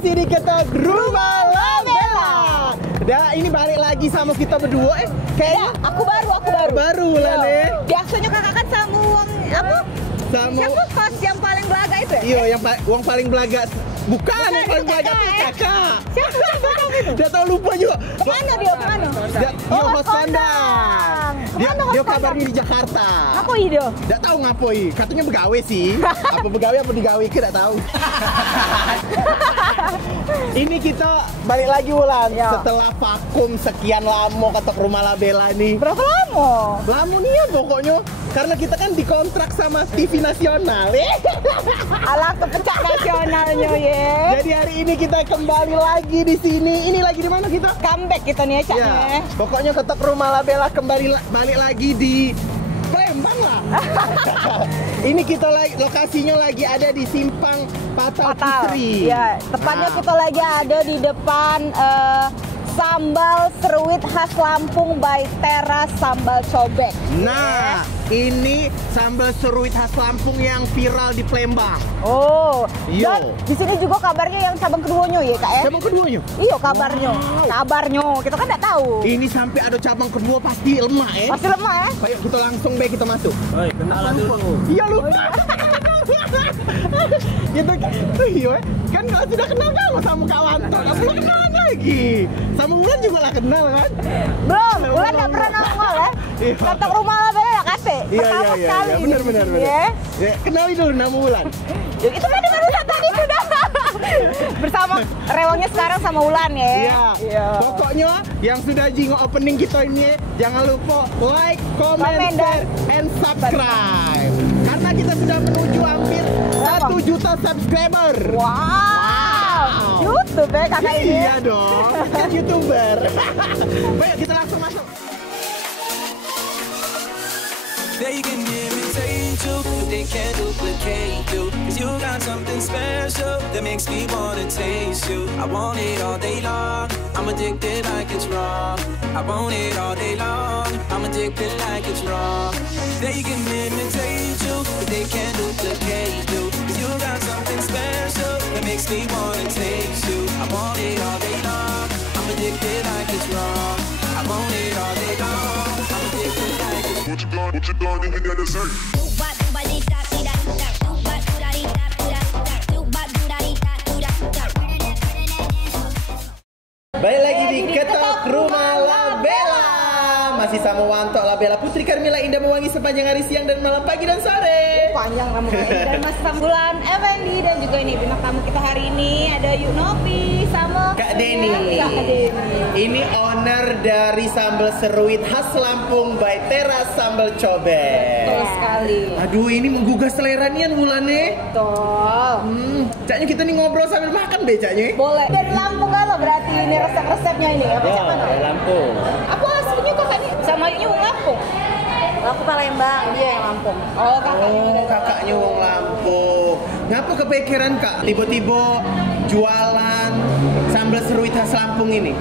masih di Ketok Rumah Labella. Dan ini balik lagi sama kita berdua. Kayaknya aku baru. Baru lah nih. Biasanya kakak kan sama uang apa? Sama siapa host yang paling belaga itu ya? Iya, yang uang paling belaga. Bukan yang paling belaga itu kakak. Siapa itu? Dia tahu lupa juga. Kemana dia? Kemana? Dia host kondang. Dia kabarnya di Jakarta. Ngapoi dia? Tidak tahu ngapoi. Katanya begawe sih. Apa begawe apa digawe tidak tahu. Ini kita balik lagi Wulan. Ya. Setelah vakum sekian lama Ketok Rumah Labella nih. Berapa lama? Lama nih ya pokoknya. Karena kita kan dikontrak sama TV nasional. Alah kepecah nasionalnya ya. Jadi hari ini kita kembali lagi di sini. Ini lagi di mana kita? Comeback kita nih ya, Ya, pokoknya Ketok Rumah Labella balik lagi di Palembang lah. Ini kita lokasinya lagi ada di Simpang Patal Putri. Ya, tepatnya kita lagi ada di depan sambal seruit khas Lampung by Teras Sambal Cobek. Nah, ini sambal seruit khas Lampung yang viral di Palembang. Oh, Yo. dan di sini juga kabarnya yang cabang keduanya ya kak ya? Cabang keduanya? Iya kabarnya, Wow. kabarnya kita kan nggak tahu. Ini sampai ada cabang kedua pasti lemah ya. Masih lemah ya? Ayo kita langsung baik kita masuk. Oi, kenalan dulu. Iya lupa. Gitu iya kan kalau sudah kenal kamu sama kawan tuh belum kenal lagi. Sama Wulan juga lah kenal kan? Belum, Wulan nggak pernah nongol ya? Iya. Ketok Rumah Labella ya kate. Pertama sekali. Benar. Ya. Ya, kenali dulu nama Wulan. Ya, itu baru tadi sudah. Bersama rewangnya sekarang sama Wulan ya. Iya. Pokoknya yang sudah jingo opening kita ini jangan lupa like, comment, share, and subscribe. Karena kita sudah menuju hampir 1 juta subscriber. Wow. YouTube ya kakak ini. Iya dong, kan YouTuber. Baik, kita langsung masuk. They can imitate you, but they can't duplicate you. Cause you got something special that makes me wanna taste you. I want it all day long, I'm addicted like it's wrong. I want it all day long, I'm addicted like it's wrong. They can imitate you, but they can't duplicate you. Cause you got something special that makes me wanna taste you. I want it all day long, I'm addicted like it's wrong. I want it all day long, I'm addicted like it's wrong. What you gonna even gonna say? Balik lagi di Ketok Rumah Labella. Masih sama Wanto Labella, Putri Carmila Indah mewangi sepanjang hari siang dan malam, pagi dan sore. Panjang rambutnya ini dan Mas Sambulan Effendi dan juga ini bintang tamu kita hari ini ada Yuk Novi sama Kak Denny. Kak Denny. Ini owner dari sambal seruit khas Lampung by Teras Sambal Cobek. Betul sekali. Aduh, ini menggugah selera nian Wulan nih. Betul. Caknya kita nih ngobrol sambil makan deh Caknya. Boleh. Dari Lampung kan lo berarti ini resep-resepnya ini apa Ya, cak mana? dari Lampung. Aku aslinya kakak nih sama Yuknya wong Lampung. Aku Palembang, dia yang Lampung. Oh kakaknya. Oh, kakaknya wong Lampung. Ngapa kepikiran Kak tiba-tiba jualan sambal seruit khas Lampung ini?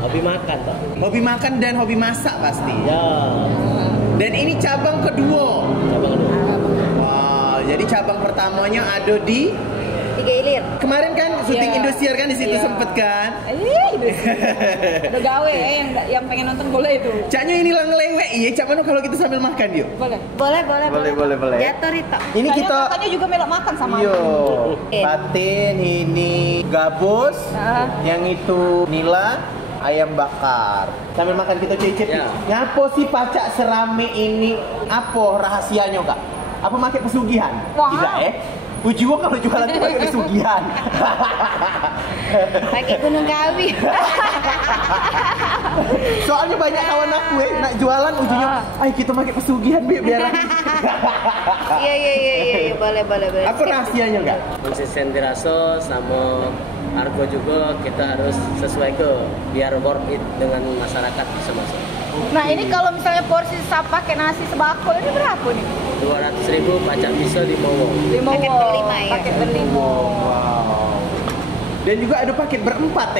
Hobi makan toh. Hobi makan dan hobi masak pasti. Ya, Dan ini cabang kedua. cabang kedua. Wow, jadi cabang pertamanya ada di Tiga Ilir. kemarin kan syuting Iya. Indosiar kan di situ Iya. sempet kan? Udah gawe yang pengen nonton boleh itu. Caknya ini lah ngelewek iya, Cak Manu kalau kita sambil makan yuk. Boleh. Boleh. Jatuh Rita. Ini Soalnya kita kakaknya juga melok makan sama Yo, aku. patin ini gabus, yang itu nila, ayam bakar. Sambil makan kita cicip. Ya. Ngapo sih pacak serame ini? Apa rahasianya Kak? Apa pakai pesugihan? Wah. Tidak Ujiwa kalau jualan itu pakai pesugihan. Pakai Gunung Kawi. Soalnya banyak kawan aku nak jualan ujungnya, ayo kita pakai pesugihan biar. Iya, boleh. Apa rahasianya Kak? Konsisten dirasa sama harga juga kita harus sesuai ke biar worth it dengan masyarakat bisa masuk. Nah ini kalau misalnya porsi pakai nasi sebako ini berapa nih? 200.000 pacak bisa di Mowo. Paket berlima ya? Paket berlima. Wow. Dan juga ada paket berempat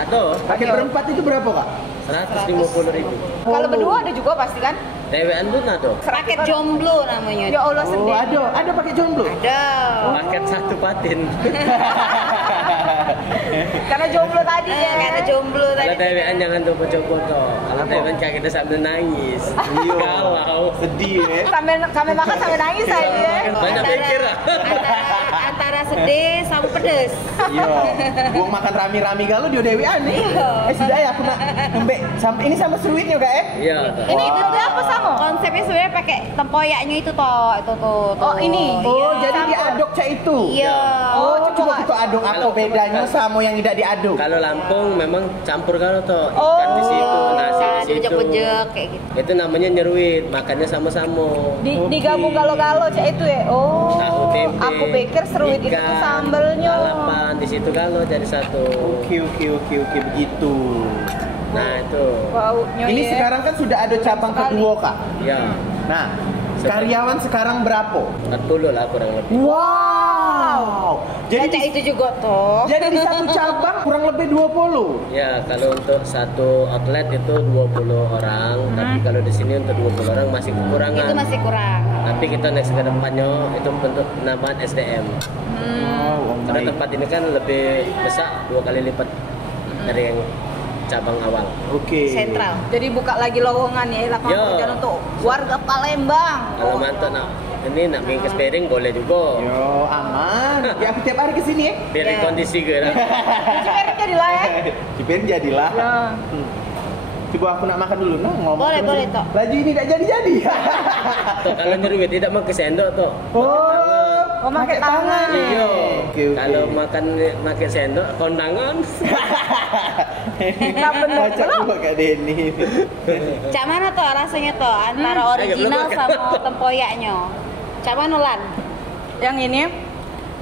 Atau Paket berempat itu berapa kak? 150.000. Kalau berdua ada juga pasti kan? Dewean pun ada. Paket jomblo namanya. Ya Allah Oh, sedih. ada paket jomblo? Ada. Paket 1 patin. Karena jomblo tadi ya. Karena jomblo Kalau tadi. dewean jangan coba-coba toh. Kalau dewean kita sambil nangis. Galau. Sedih Sambil makan sambil nangis saya. Banyak pikir. Antara sedih sama pedes. Iya. Buang makan rami-rami galau dia dewean nih. Sudah ya aku nak ngembek sampai ini sama seruitnya kak Iya. Ini itu apa sama? Konsepnya sebenarnya pakai tempoyaknya itu toh, itu tuh. Oh ini. Oh Iya. jadi diaduk cak itu. Iya. Oh coba kita aduk apa Kalau- bedanya sama yang tidak diaduk? Kalau Lampung memang campur kalau toh ikan di situ, nasi di situ. Bejek-bejek kayak gitu. Itu namanya nyeruit, makannya sama-sama. Digabung galo-galo cak itu ya. Oh. Tahu tempe. Aku pikir seruit itu tuh ikan, sambelnya. lalapan di situ kalau jadi satu. Oke begitu. Nah itu. Baunya Ini ya. sekarang kan sudah ada cabang kedua kak. Ya, Nah karyawan sekarang berapa? 40 lah kurang lebih. Wow. Jadi Jadi itu juga toh. jadi di satu cabang kurang lebih 20. Ya, kalau untuk satu outlet itu 20 orang, tapi kalau di sini untuk 20 orang masih kekurangan. Itu masih kurang. Tapi kita next ke depannya itu bentuk penambahan SDM. Wow, Karena tempat ini kan lebih besar 2 kali lipat dari yang cabang awal. Oke. Sentral. Jadi buka lagi lowongan ya lapangan Ya. pekerjaan untuk warga Palembang. Kalau mantap ini nak bingkis piring boleh juga. Yo aman. Ya aku tiap hari kesini ya. Biar Ya. kondisi ke. Cuci piring jadilah ya. Cipen jadilah. Ya. Coba aku nak makan dulu. Nah ngomong. Boleh, terus. boleh, Tok. Laju ini tak jadi. Tuh, kalau nyeruit tidak pakai sendok tuh. Oh, pakai tangan. Iya. Oke. Kalau makan pakai sendok kondangan. Baca juga Kak Denny. Cak mana tuh rasanya tuh antara original sama tempoyaknya? Cak mana Lan? Yang ini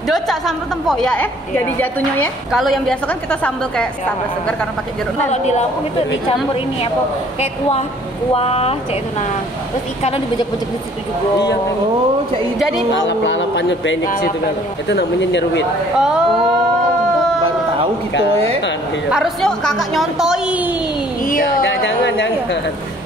docak sambal tempoyak ya, jadi jatuhnya ya. Kalau yang biasa kan kita sambal kayak sambal segar karena pakai jeruk. Kalau di Lampung itu dicampur ini apa? Kayak kuah cak itu nah. Terus ikannya dibejek-bejek di situ juga. Iya. Oh, cak itu. Jadi Lalap-lalapannya banyak di situ kalau. Itu namanya nyeruit. Oh. Baru tahu gitu ya. Iya. Harusnya kakak nyontoi. Iya. Jangan.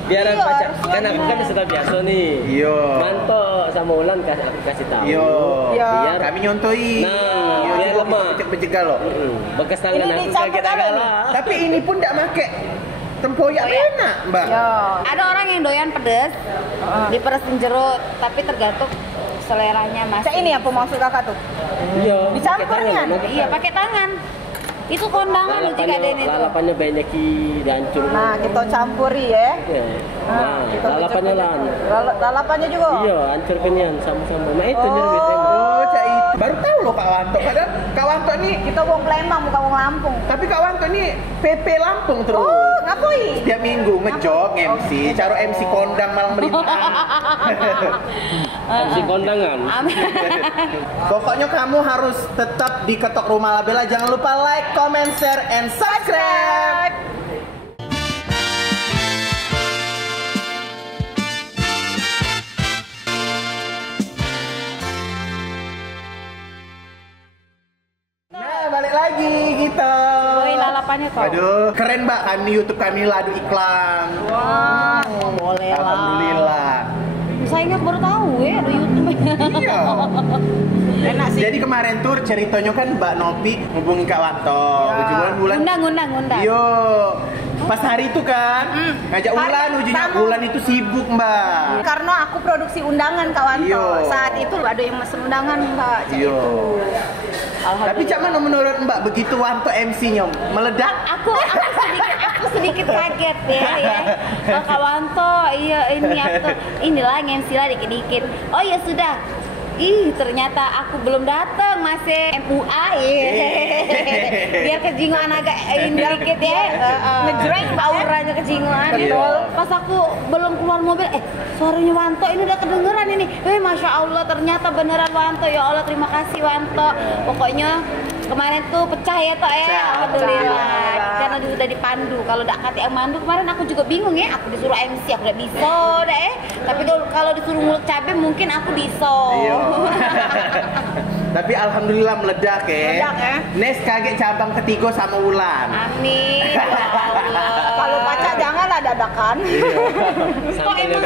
Biar Iya, baca. harusnya Kan aku kan benar. sudah biasa nih. Iya. Manto sama Ulan aku kasih tahu. Iya. Iya. Biar Kami nyontoi. Nah, Iya, biar coba lemah. kita becek-becek lo. bekas tangan Ini aku dicampur kaget kan? agak. Tapi ini pun tidak pakai tempoyak enak, Mbak. Ada orang yang doyan pedes, diperesin jeruk, tapi tergantung seleranya mas. Ini apa maksud kakak tuh? Iya. Dicampurnya? pakai Iya, pakai tangan. Itu kondangan loh jika ada ini tuh. Lalapannya banyak dihancur. Nah, kita campuri ya. Iya. Nah, kita lalapannya bejek-bejek. lan. Lalapannya juga. Iya, hancur kenian sama-sama. Nah itu nyeruit emang. Oh, cak itu. Baru tahu loh Kak Wanto. Padahal Kak Wanto ini, Kita wong Palembang bukan wong Lampung. tapi Kak Wanto ini PP Lampung terus. Oh, ngapoi? Setiap minggu ngejob MC, caro MC kondang malang melintang. MC kondangan. Pokoknya kamu harus tetap di Ketok Rumah Labella. Jangan lupa like, comment, share, and subscribe. Nah, balik lagi kita. Woi, lalapannya toh. Aduh, keren Mbak. Kami YouTube kami ladu iklan. Wah, boleh lah. Alhamdulillah. Saya ingat baru tahu ya ada YouTube. Iya. Enak sih. Jadi kemarin tuh ceritanya kan Mbak Nopi hubungi Kak Wanto. Ujung bulan. Undang. Yo. Pas hari itu kan ngajak Ulan, ujungnya sama. Ulan itu sibuk Mbak. Karena aku produksi undangan kawan Iya. saat itu ada yang mesen undangan Mbak. Cak Iya. itu. Tapi cak mana menurut Mbak begitu Wanto MC-nya meledak? Aku sedikit kaget ya. Oh, Kawanto, iya ini aku inilah MC lah dikit-dikit. Oh ya sudah. Ih, ternyata aku belum datang, masih MUA ya. Biar kejingoan agak ini dikit ya. Ngejreng auranya kejingoan. Iya. Pas aku belum keluar mobil, suaranya Wanto ini udah kedengeran ini. Masya Allah, ternyata beneran Wanto. Ya Allah, terima kasih Wanto. Pokoknya kemarin tuh pecah ya Tok ya. Alhamdulillah. Karena udah dipandu. Kalau udah kata yang mandu kemarin aku juga bingung ya. Aku disuruh MC, aku udah bisa dah. Tapi kalau disuruh ngulek cabai mungkin aku bisa. Iya. Tapi alhamdulillah meledak ya. Meledak ya. Nes kaget cabang ketiga sama Wulan. Amin. Ya Allah. Kalau pacak janganlah dadakan. Kok emang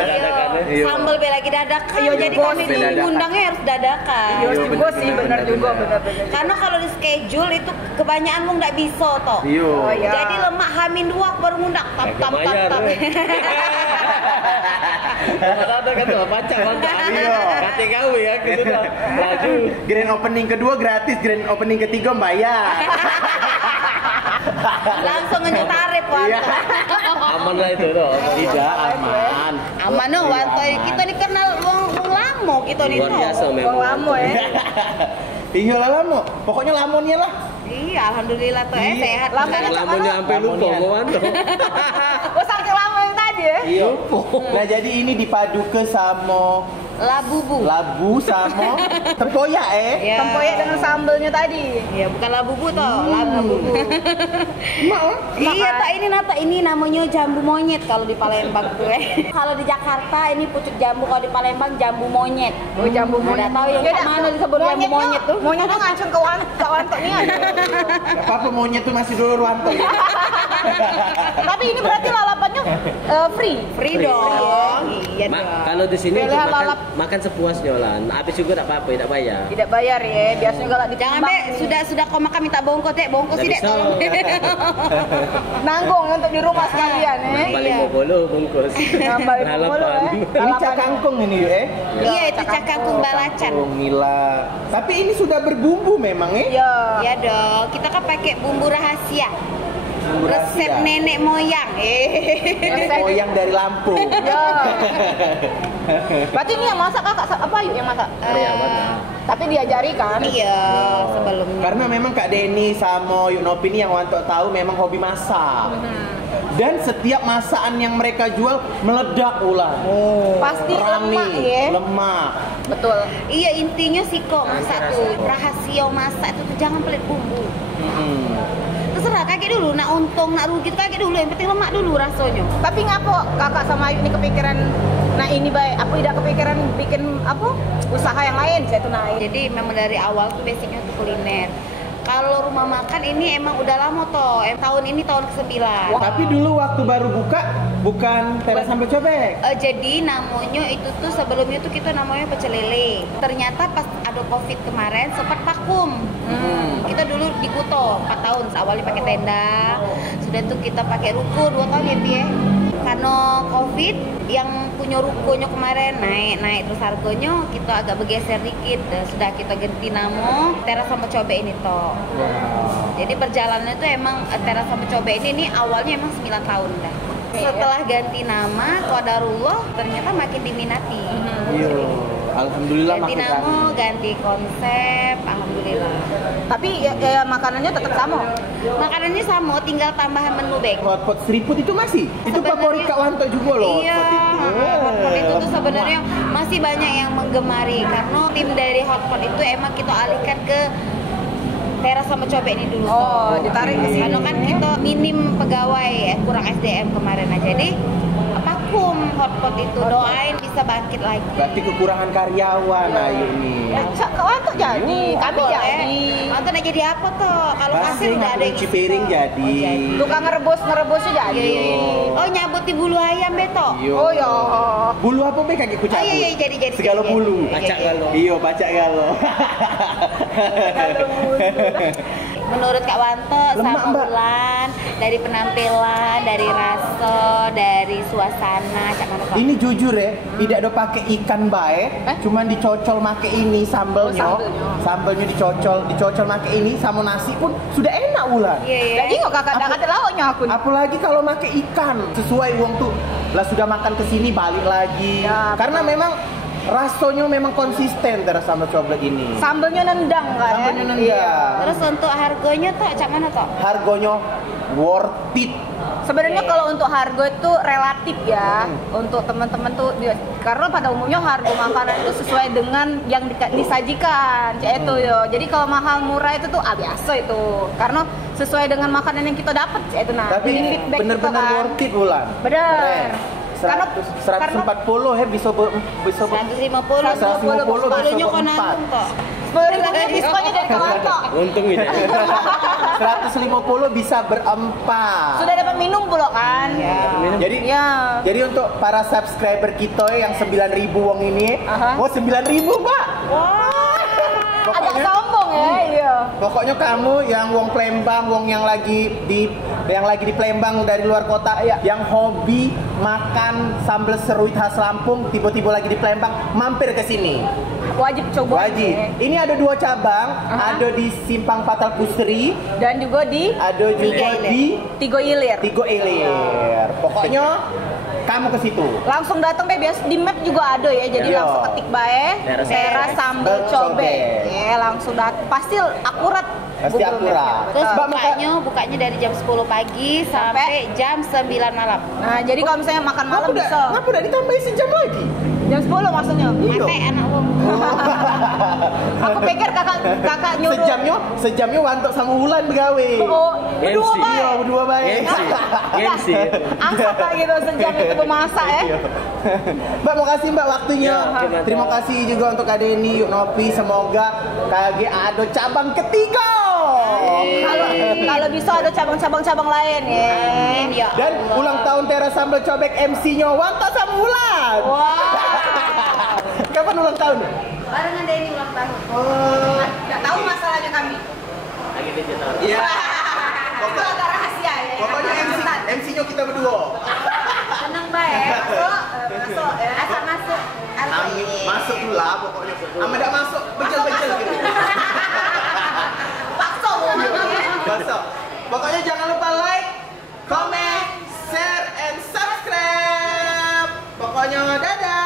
Iya. sambal be lagi dadakan. Iya, Jadi juga kami sih. ngundangnya harus dadakan. Iya, juga sih, bener juga. bener. Karena kalau di schedule itu kebanyakan mung nggak bisa toh. Iya. Oh, iya. Jadi lemak hamin 2 baru ngundang tap. Ada kan tuh pacak mantap. Iya. Kate gawe ya gitu dah. Laju. Grand opening kedua gratis, grand opening ketiga bayar. Langsung ngeju tarif Iya. Aman lah itu tuh. Tidak aman. Aman no, Wanto kita ini kenal wong lamo kita ini. Luar biasa memang. Wong lamo ya. Iya lah lamo. Pokoknya lamonnya lah. Iya, alhamdulillah tuh Iya. sehat. Lamonnya sampai lupa mau Wanto. Oh, saking lama yang tadi ya. Iya. Nah jadi ini dipadu ke sama labu sama tempoyak Ya. Tempoyak dengan sambelnya tadi. Iya, bukan labubu toh, labu. Iya, tak ini namanya jambu monyet kalau di Palembang tuh Kalau di Jakarta ini pucuk jambu, kalau di Palembang jambu monyet. Oh, jambu monyet. Nggak tahu yang mana disebut jambu monyet tuh. Monyet tuh ngacung ke wanto nih aja. Gak apa-apa monyet tuh masih dulu Ruanto ya. Tapi ini berarti lalapannya free dong. Iya dong. Kalau di sini Pilihan lalap. makan sepuasnya lah. Habis juga tak apa-apa, tidak bayar. Tidak bayar ya, biasanya kalau di Jangan be, sudah kau makan minta bongkos bongkos sih dek Bisa. tolong. nanggung untuk di rumah sekalian ya. Paling mau bolu bungkus. Nambah bolu Ini cak kangkung ini Iya, itu cakangkung balacan. Kangkung nila. Tapi ini sudah berbumbu memang Iya. Iya dong, kita kan pakai bumbu rahasia. Bumbu Resep rahasia. nenek moyang. Moyang dari Lampung. Ya. Berarti ini yang masak kakak apa yuk yang masak? Tapi diajari kan? Iya, sebelumnya. Karena memang Kak Denny sama Yuk Nopi ini yang Wanto tahu memang hobi masak. Dan setiap masakan yang mereka jual meledak ulang. Pasti lemak ya. Lemak. Betul. Iya, intinya sih kok masak tuh rahasia masak itu tuh jangan pelit bumbu. Terserah kaget dulu, nak untung, nak rugi kaget dulu, yang penting lemak dulu rasanya. Tapi ngapa kakak sama Ayu ini kepikiran nah ini baik, aku tidak kepikiran bikin apa usaha yang lain saya tuh naik. Jadi memang dari awal tuh basicnya tuh kuliner. Kalau rumah makan ini emang udah lama toh, tahun ini tahun ke-9. Tapi dulu waktu baru buka bukan teras sambal cobek. Jadi namanya itu tuh sebelumnya tuh kita namanya pecel lele. Ternyata pas ada covid kemarin sempat vakum. Kita dulu di Kuto 4 tahun, awalnya pakai tenda. Sudah tuh kita pakai ruko 2 tahun ya Pie. Karena covid yang punya rukonya kemarin naik terus harganya kita agak bergeser dikit. Sudah kita ganti nama teras sama cobek ini toh. Jadi perjalanannya tuh emang teras sama cobek ini awalnya emang 9 tahun dah. Setelah ganti nama, qadarullah ternyata makin diminati. Iya. Alhamdulillah Ganti makin nama, rame. ganti konsep, alhamdulillah. Tapi makanannya tetap sama. Makanannya sama, tinggal tambahan menu bag. Hotpot seriput itu masih? Itu favorit Kak Wanto juga loh. Iya, hotpot itu tuh sebenarnya masih banyak yang menggemari karena tim dari hotpot itu emang kita alihkan ke teras sama cobek ini dulu. Oh, ditarik ke sini. Karena kan kita minim pegawai, kurang SDM kemarin aja. Jadi vakum hotpot itu, doain bisa bangkit lagi. Berarti kekurangan karyawan Ayu nih. Kawan tuh jadi, kami jadi. Mantu nak jadi apa toh? Kalau kasir udah ada yang cuci piring jadi. Tukang ngerebusnya jadi. Oh, nyabut di bulu ayam beto. Iya. Oh ya. Bulu apa be kaki ku cabut? Oh, iya, jadi. Segala bulu. Bacak galo. Iya, bacak galo. Menurut Kak Wanto Lemak, sama Mbak. Ulan, dari penampilan, dari rasa, dari suasana, cak mana Kak? Ini jujur ya, tidak ada pakai ikan bae, cuman dicocol make ini sambelnya. Sambelnya dicocol make ini sama nasi pun sudah enak Ulan. Iya. Jadi kok kakak dah kata lauknya aku. Apalagi kalau make ikan sesuai uang tuh. Lah sudah makan ke sini balik lagi. Ya, Karena memang rasanya memang konsisten teras sambal cobek ini. Sambelnya nendang kan? Sambelnya nendang. Terus untuk harganya toh, cak mana toh? Harganya worth it. Sebenarnya kalau untuk harga itu relatif ya. Untuk teman-teman tuh karena pada umumnya harga makanan itu sesuai dengan yang disajikan. Itu yo. Jadi kalau mahal murah itu tuh biasa itu. Karena sesuai dengan makanan yang kita dapat itu nah. Tapi Jadi ini feedback bener-bener kita kan. worth it Ulan. Bener. Karena 140 ya bisa 150 nya kok nanggung kok. 10.000 diskonnya dari kawan kok. Untung ini. 150 bisa berempat. Sudah dapat minum pula kan? Jadi Ya. jadi untuk para subscriber kita yang 9.000 wong ini, oh 9.000 Pak. Agak sombong ya, iya. Pokoknya kamu yang wong Palembang, wong yang lagi di Palembang dari luar kota ya, yang hobi makan sambal seruit khas Lampung, tiba-tiba lagi di Palembang, mampir ke sini. Wajib coba. Wajib. Ini ada 2 cabang, ada di Simpang Patal Kusri, Dan juga di ada juga di Tigo Ilir. Tigo Ilir. Pokoknya kamu ke situ. Langsung datang deh, biasa di map juga ada ya. Jadi Iya. langsung ketik bae Teras sambal cobek. Cobek. Ya, langsung datang. Pasti akurat. Pasti Google akurat. Map-nya. Terus Betul. bukanya dari jam 10 pagi sampai jam 9 malam. Nah, jadi kalau misalnya makan malam bisa. Kenapa udah ditambahin sejam lagi? Jam 10 maksudnya. Iya. Mate anak wong. Aku pikir kakak nyuruh. Sejamnya Wanto sama Wulan begawe. Oh, berdua Gengsi. bae. Iya, berdua baik. Gengsi. Angkat lah gitu sejam itu memasak ya. Mbak, makasih Mbak waktunya. Ya, oke, Mbak. Terima kasih juga untuk Kak Denny, Yuk Nopi. Semoga KG ada cabang ketiga. Kalau bisa ada cabang-cabang lain ya. Amin ya. Dan ulang tahun Teras Sambal Cobek MC-nya Wanto sama Wulan. Kapan ulang tahun? Barengan deh ini ulang tahun. Oh, Nggak tahu masalahnya kami. Lagi digital. iya. Itu agak rahasia ya. Pokoknya MC-nya kita berdua. Seneng bae. Masuk ya. Asal masuk. Amin. Masuk pula pokoknya. Ame enggak masuk, becel-becel gitu. Masuk. Pokoknya jangan lupa like, comment, share, and subscribe. Pokoknya dadah.